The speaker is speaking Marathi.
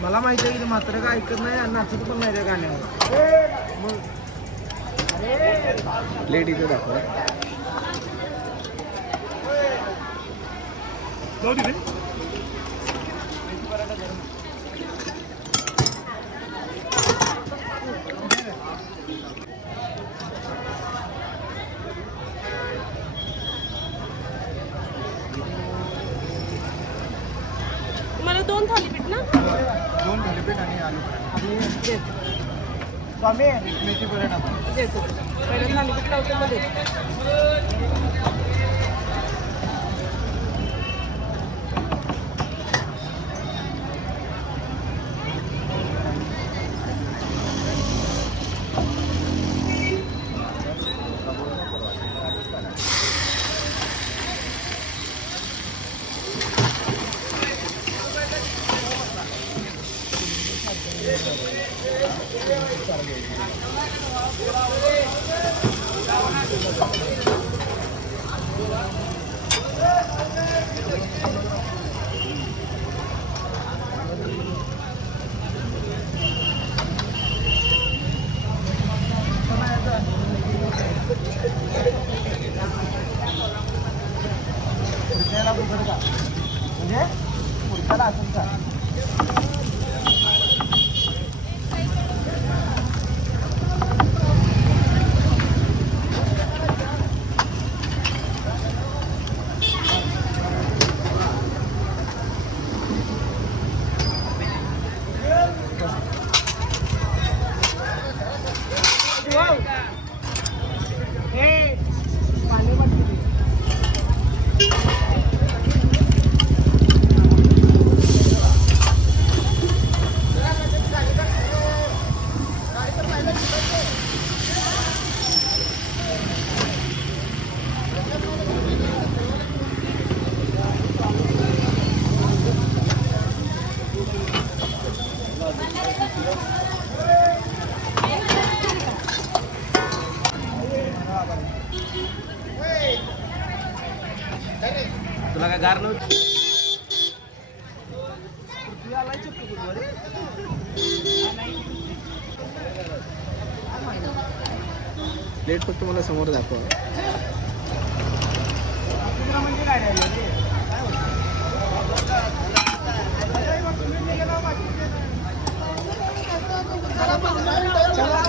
मला माहिती आहे की मात्र काय ऐकत नाही आणि नाचत पण नाही त्या गाण्यावर. मग प्लेट इथे दाखवा. मला 2 थालीपीठ ना. 2 थालीपीठ आणि आलू पराठा. स्वामी मेथी पराठा देतो. पहिलं थालीपीठ लावतो मध्ये. म्हणजे पुढच्याला असेल का? तुला काय गार नव्हती? प्लेट फक्त मला समोर दाखवा. चला